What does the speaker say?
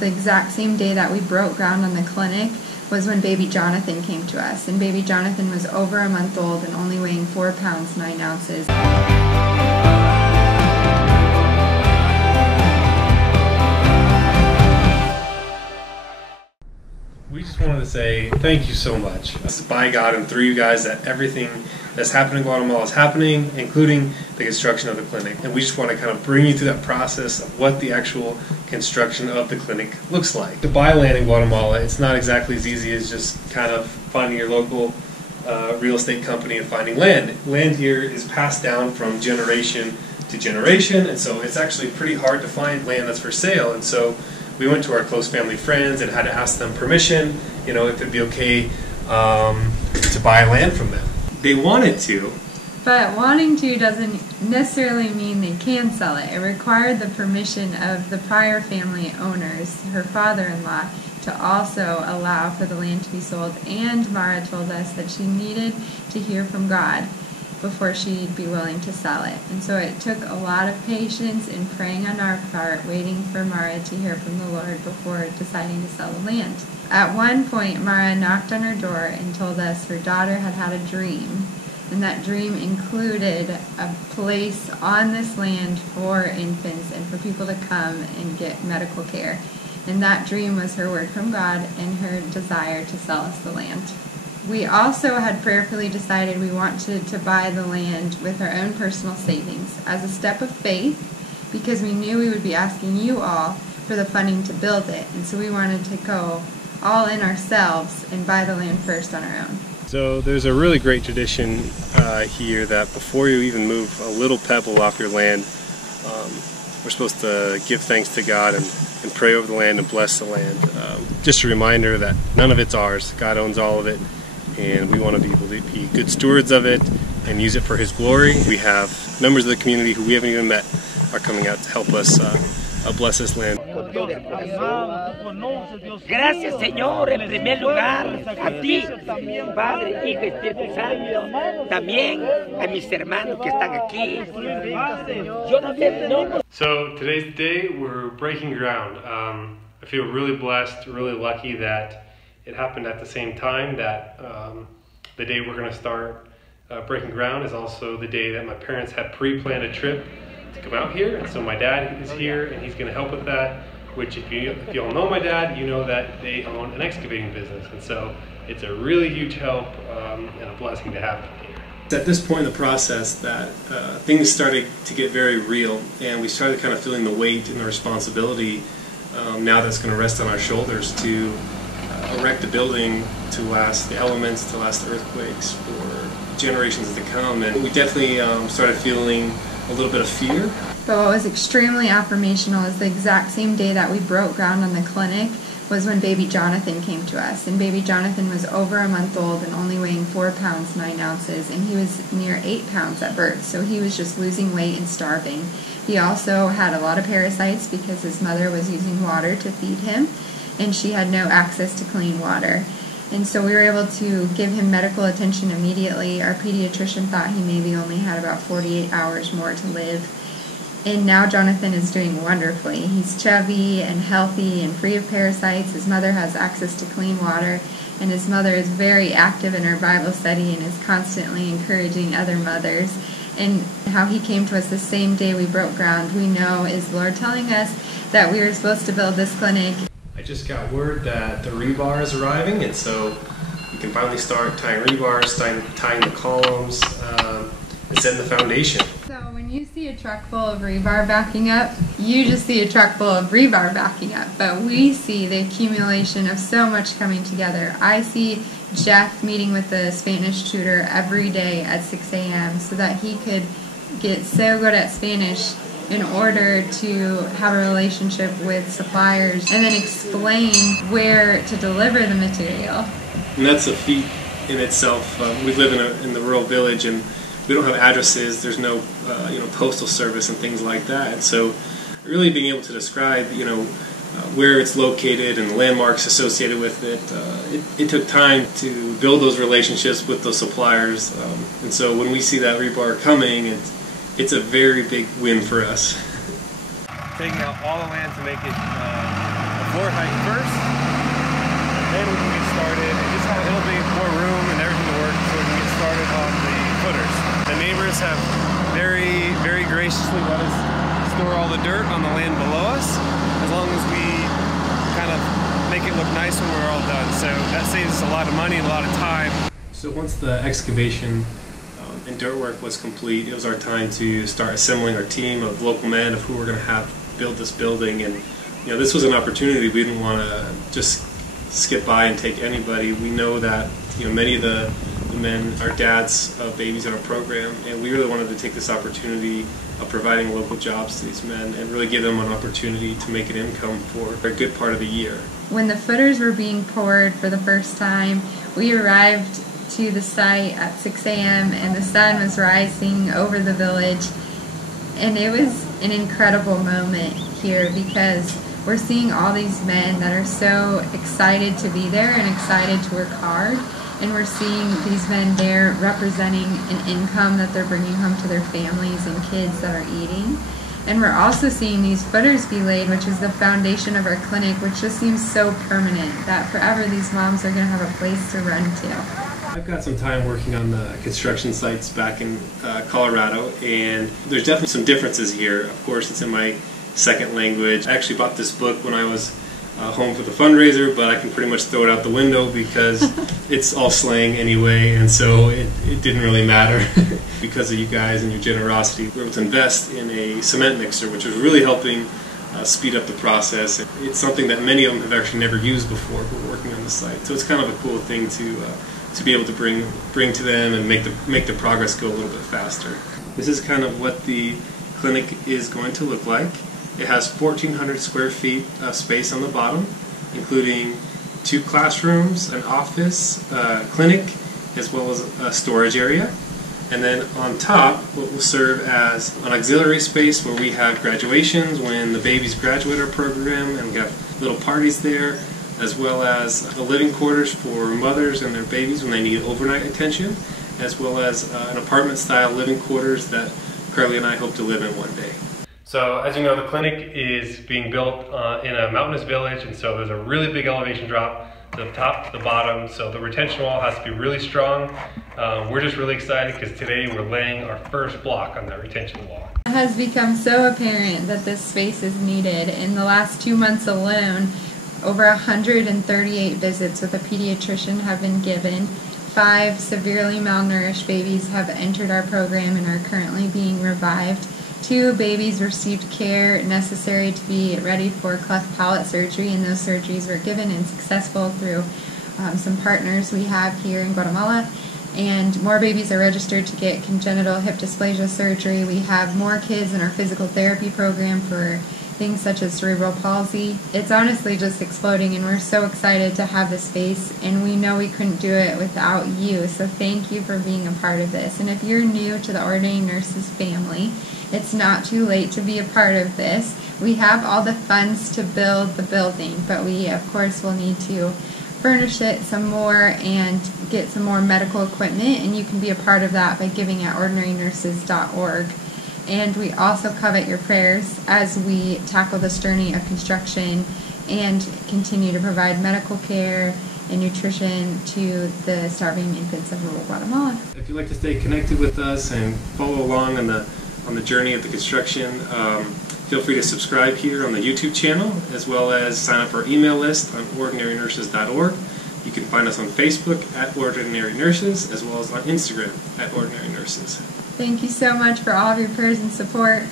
The exact same day that we broke ground on the clinic was when baby Jonathan came to us, and baby Jonathan was over a month old and only weighing 4 pounds 9 ounces. We just wanted to say thank you so much. It's by God and through you guys that everything that's happening in Guatemala is happening, including the construction of the clinic. And we just want to kind of bring you through that process of what the actual construction of the clinic looks like. To buy land in Guatemala, it's not exactly as easy as just kind of finding your local real estate company and finding land. Land here is passed down from generation to generation, and so it's actually pretty hard to find land that's for sale. And so we went to our close family friends and had to ask them permission, if it'd be okay to buy land from them. They wanted to. But wanting to doesn't necessarily mean they can sell it. It required the permission of the prior family owners, her father-in-law, to also allow for the land to be sold. And Mara told us that she needed to hear from God before she'd be willing to sell it. And so it took a lot of patience and praying on our part, waiting for Mara to hear from the Lord before deciding to sell the land. At one point, Mara knocked on her door and told us her daughter had had a dream, and that dream included a place on this land for infants and for people to come and get medical care. And that dream was her word from God and her desire to sell us the land. We also had prayerfully decided we wanted to buy the land with our own personal savings as a step of faith, because we knew we would be asking you all for the funding to build it, and so we wanted to go all in ourselves and buy the land first on our own. So there's a really great tradition here that before you even move a little pebble off your land, we're supposed to give thanks to God and pray over the land and bless the land. Just a reminder that none of it's ours. God owns all of it, and we want to be able to be good stewards of it and use it for His glory. We have members of the community who we haven't even met are coming out to help us bless this land. Gracias, Señor, en primer lugar a ti, Padre, Hijo y Espíritu Santo, también a mis hermanos que están aquí. So today's the day we're breaking ground. I feel really blessed, really lucky that it happened at the same time that the day we're going to start breaking ground is also the day that my parents had pre-planned a trip to come out here, and so my dad is here and he's going to help with that, which if you all know my dad, you know that they own an excavating business, and so it's a really huge help and a blessing to have them here. It's at this point in the process that things started to get very real, and we started kind of feeling the weight and the responsibility now that's going to rest on our shoulders to erect a building to last the elements, to last the earthquakes for generations to come. And we definitely started feeling a little bit of fear. But what was extremely affirmational is the exact same day that we broke ground on the clinic was when baby Jonathan came to us. And baby Jonathan was over a month old and only weighing 4 pounds 9 ounces, and he was near 8 pounds at birth, so he was just losing weight and starving. He also had a lot of parasites because his mother was using water to feed him, and she had no access to clean water. And so we were able to give him medical attention immediately. Our pediatrician thought he maybe only had about 48 hours more to live. And now Jonathan is doing wonderfully. He's chubby and healthy and free of parasites. His mother has access to clean water, and his mother is very active in her Bible study and is constantly encouraging other mothers. And how he came to us the same day we broke ground, we know is the Lord telling us that we were supposed to build this clinic. I just got word that the rebar is arriving, and so we can finally start tying rebars, tying the columns, and setting the foundation. So when you see a truck full of rebar backing up, you just see a truck full of rebar backing up, but we see the accumulation of so much coming together. I see Jeff meeting with the Spanish tutor every day at 6 a.m. so that he could get so good at Spanish in order to have a relationship with suppliers and then explain where to deliver the material. And that's a feat in itself. We live in the rural village, and we don't have addresses. There's no postal service and things like that. And so really being able to describe where it's located and the landmarks associated with it, it took time to build those relationships with those suppliers. And so when we see that rebar coming, it's a very big win for us. Taking out all the land to make it floor height first, then we can get started. It'll be more room and everything to work, so we can get started on the footers. The neighbors have very graciously let us store all the dirt on the land below us, as long as we kind of make it look nice when we're all done. So that saves us a lot of money and a lot of time. So once the excavation and dirt work was complete, it was our time to start assembling our team of local men of who we're going to have build this building. And this was an opportunity. We didn't want to just skip by and take anybody. We know that many of the men are dads of babies in our program, and we really wanted to take this opportunity of providing local jobs to these men and really give them an opportunity to make an income for a good part of the year. When the footers were being poured for the first time, we arrived to the site at 6 a.m. and the sun was rising over the village, and it was an incredible moment here because we're seeing all these men that are so excited to be there and excited to work hard, and we're seeing these men there representing an income that they're bringing home to their families and kids that are eating. And we're also seeing these footers be laid, which is the foundation of our clinic, which just seems so permanent that forever these moms are going to have a place to run to. I've got some time working on the construction sites back in Colorado, and there's definitely some differences here. Of course, it's in my second language. I actually bought this book when I was home for the fundraiser, but I can pretty much throw it out the window because it's all slang anyway, and so it didn't really matter. Because of you guys and your generosity, we were able to invest in a cement mixer, which was really helping speed up the process. It's something that many of them have actually never used before who are working on the site, so it's kind of a cool thing to be able to bring to them and make the progress go a little bit faster. This is kind of what the clinic is going to look like. It has 1,400 square feet of space on the bottom, including 2 classrooms, an office, clinic, as well as a storage area. And then on top, what will serve as an auxiliary space where we have graduations when the babies graduate our program, and we have little parties there, as well as the living quarters for mothers and their babies when they need overnight attention, as well as an apartment-style living quarters that Carly and I hope to live in one day. So as you know, the clinic is being built in a mountainous village, and so there's a really big elevation drop to the top to the bottom, so the retention wall has to be really strong. We're just really excited because today we're laying our first block on that retention wall. It has become so apparent that this space is needed. In the last 2 months alone, over 138 visits with a pediatrician have been given. 5 severely malnourished babies have entered our program and are currently being revived. 2 babies received care necessary to be ready for cleft palate surgery, and those surgeries were given and successful through some partners we have here in Guatemala. And more babies are registered to get congenital hip dysplasia surgery. We have more kids in our physical therapy program for things such as cerebral palsy. It's honestly just exploding, and we're so excited to have this space, and we know we couldn't do it without you, so thank you for being a part of this. And if you're new to the Ordinary Nurses family, it's not too late to be a part of this. We have all the funds to build the building, but we of course will need to furnish it some more and get some more medical equipment, and you can be a part of that by giving at ordinarynurses.org. And we also covet your prayers as we tackle this journey of construction and continue to provide medical care and nutrition to the starving infants of rural Guatemala. If you'd like to stay connected with us and follow along on the journey of the construction, feel free to subscribe here on the YouTube channel, as well as sign up for our email list on ordinarynurses.org. You can find us on Facebook at Ordinary Nurses, as well as on Instagram at Ordinary Nurses. Thank you so much for all of your prayers and support.